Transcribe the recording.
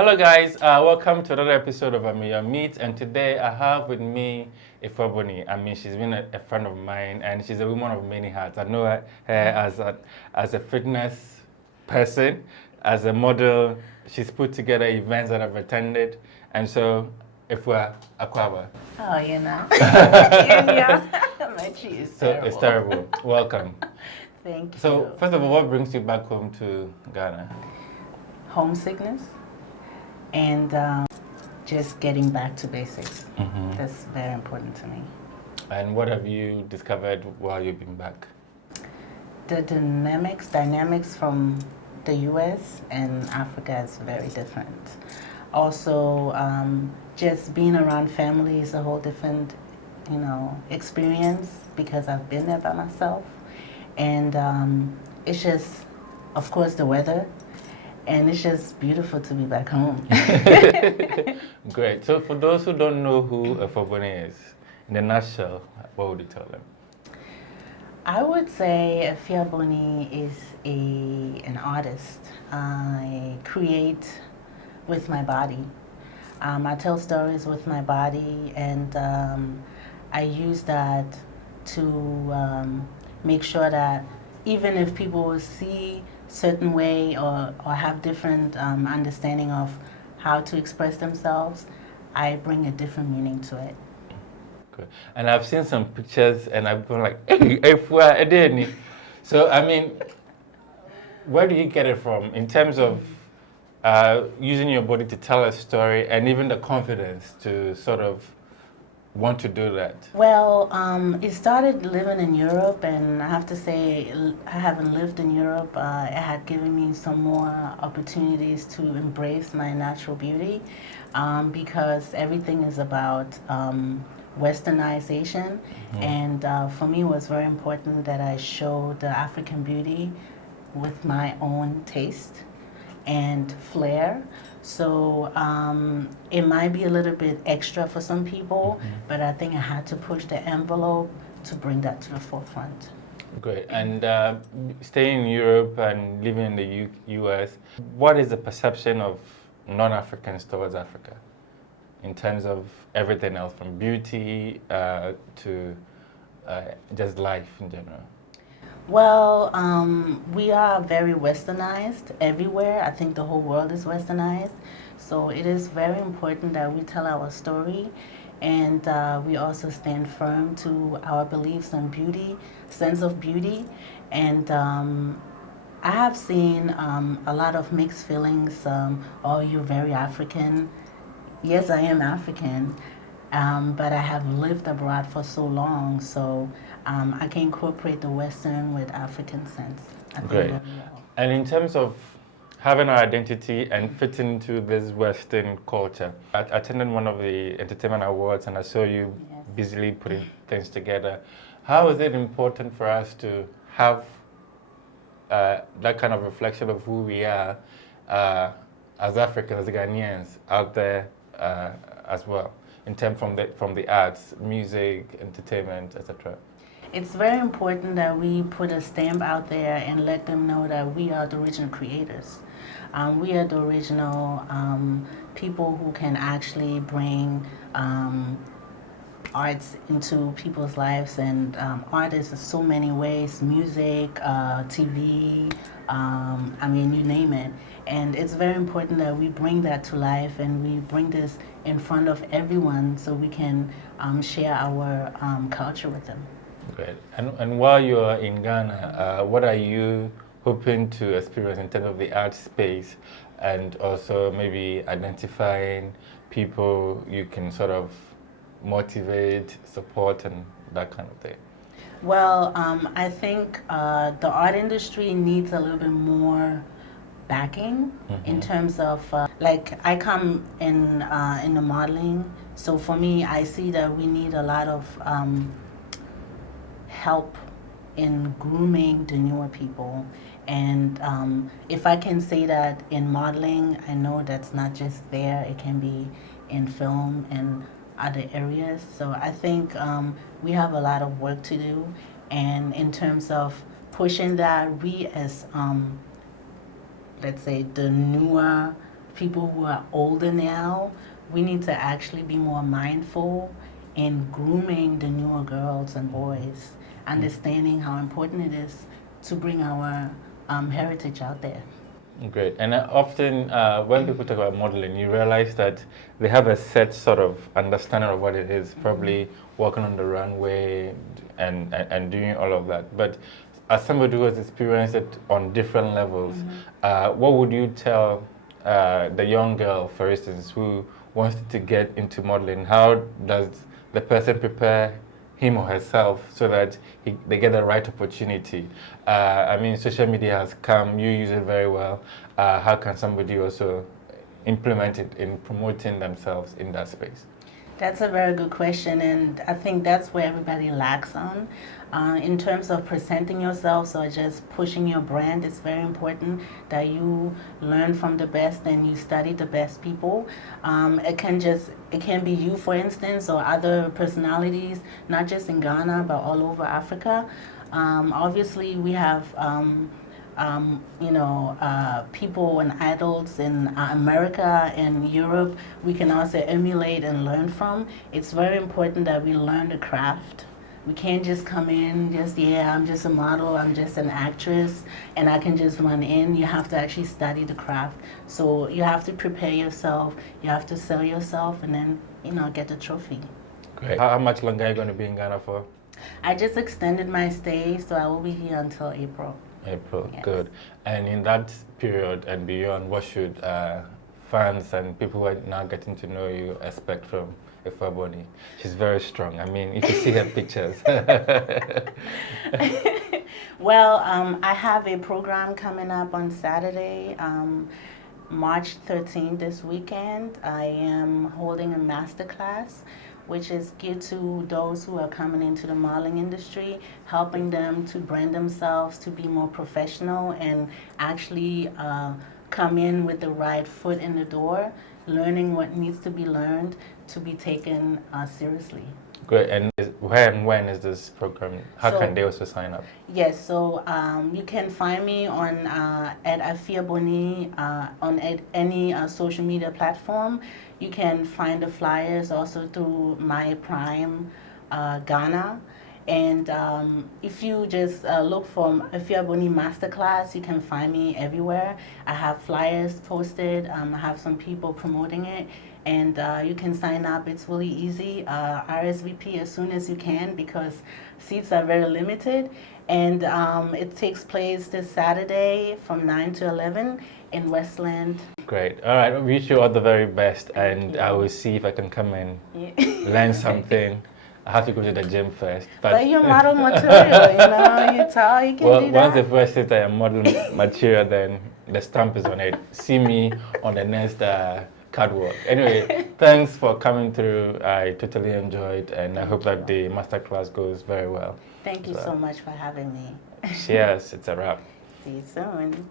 Hello guys, welcome to another episode of Ameyaw Meet, and today I have with me Afua Boni. I mean, she's been a friend of mine and she's a woman of many hats. I know her as a fitness person, as a model. She's put together events that I've attended, and so Afua Akwaba. Oh, yeah. My cheese is terrible. It's terrible. Welcome. Thank you. So first of all, what brings you back home to Ghana? Homesickness and just getting back to basics. Mm-hmm. That's very important to me. And what have you discovered while you've been back? The dynamics from the US and Africa is very different. Also, just being around family is a whole different, experience because I've been there by myself. And it's just, of course, the weather. And it's just beautiful to be back home. Great. So for those who don't know who Afua Boni is, in a nutshell, what would you tell them? I would say Afua Boni is an artist. I create with my body. I tell stories with my body, and I use that to make sure that even if people will see certain way or have different understanding of how to express themselves, I bring a different meaning to it. Good. And I've seen some pictures and I've gone like, hey, so I mean, where do you get it from in terms of using your body to tell a story and even the confidence to sort of want to do that? Well, it started living in Europe, and I have to say I haven't lived in Europe. It had given me some more opportunities to embrace my natural beauty because everything is about westernization. Mm-hmm. And for me it was very important that I show the African beauty with my own taste and flair. So it might be a little bit extra for some people, mm-hmm. but I think I had to push the envelope to bring that to the forefront. Great. And staying in Europe and living in the US, what is the perception of non-Africans towards Africa in terms of everything else, from beauty to just life in general? Well, we are very westernized everywhere. I think the whole world is westernized. So it is very important that we tell our story, and we also stand firm to our beliefs on beauty, sense of beauty. And I have seen a lot of mixed feelings. Oh, you're very African. Yes, I am African. But I have lived abroad for so long, so I can incorporate the Western with African sense. Great. Well. And in terms of having our identity and fitting into this Western culture, I attended one of the entertainment awards and I saw you busily putting things together. How is it important for us to have that kind of reflection of who we are as Africans, as Ghanaians out there as well? In terms from the arts, music, entertainment, etc. It's very important that we put a stamp out there and let them know that we are the original creators. We are the original people who can actually bring arts into people's lives, and art is in so many ways: music, TV, I mean, you name it. And it's very important that we bring that to life and we bring this in front of everyone so we can share our culture with them. Great. And while you're in Ghana, what are you hoping to experience in terms of the art space, and also maybe identifying people you can sort of motivate, support, and that kind of thing? Well, I think the art industry needs a little bit more backing, mm-hmm. in terms of like I come in the modeling, so for me I see that we need a lot of help in grooming the newer people. And if I can say that in modeling, I know that's not just there, it can be in film and other areas. So I think we have a lot of work to do, and in terms of pushing that, we as let's say the newer people who are older now, we need to actually be more mindful in grooming the newer girls and boys, understanding how important it is to bring our heritage out there. Great. And often when people talk about modeling, you realize that they have a set sort of understanding of what it is, probably walking on the runway and doing all of that. But as somebody who has experienced it on different levels, what would you tell the young girl, for instance, who wants to get into modeling? How does the person prepare him or herself so that they get the right opportunity? I mean, social media has come, you use it very well. How can somebody also implement it in promoting themselves in that space? That's a very good question, and I think that's where everybody lacks on. In terms of presenting yourself, or just pushing your brand, it's very important that you learn from the best and you study the best people. It can be you, for instance, or other personalities, not just in Ghana, but all over Africa. Obviously, we have people and idols in America and Europe we can also emulate and learn from. It's very important that we learn the craft. We can't just come in, I'm just a model, I'm just an actress, and I can just run in. You have to actually study the craft. So you have to prepare yourself, you have to sell yourself, and then, get the trophy. Great. How much longer are you going to be in Ghana for? I just extended my stay, so I will be here until April. April, Yes. Good. And in that period and beyond, what should fans and people who are now getting to know you expect from Afua Boni? She's very strong. I mean, if you see her pictures. Well, I have a program coming up on Saturday, March 13th this weekend. I am holding a masterclass which is geared to those who are coming into the modeling industry, helping them to brand themselves, to be more professional and actually come in with the right foot in the door, learning what needs to be learned to be taken seriously. Great. And where and when is this program? How can they also sign up? Yes, so you can find me on at Afua Boni on any social media platform. You can find the flyers also through My Prime Ghana. And if you just look for Afua Boni Masterclass, you can find me everywhere. I have flyers posted. I have some people promoting it. And you can sign up. It's really easy. RSVP as soon as you can because seats are very limited. And it takes place this Saturday from 9 to 11 in Westland. Great. All right. I wish you all the very best. And I will see if I can come and learn something. I have to go to the gym first. But you're model material, you're tall, you can do that. Once the first set I am model material, then the stamp is on it. See me on the next catwalk. Anyway, thanks for coming through. I totally enjoyed, and I hope that the masterclass goes very well. Thank you so much for having me. Cheers. It's a wrap. See you soon.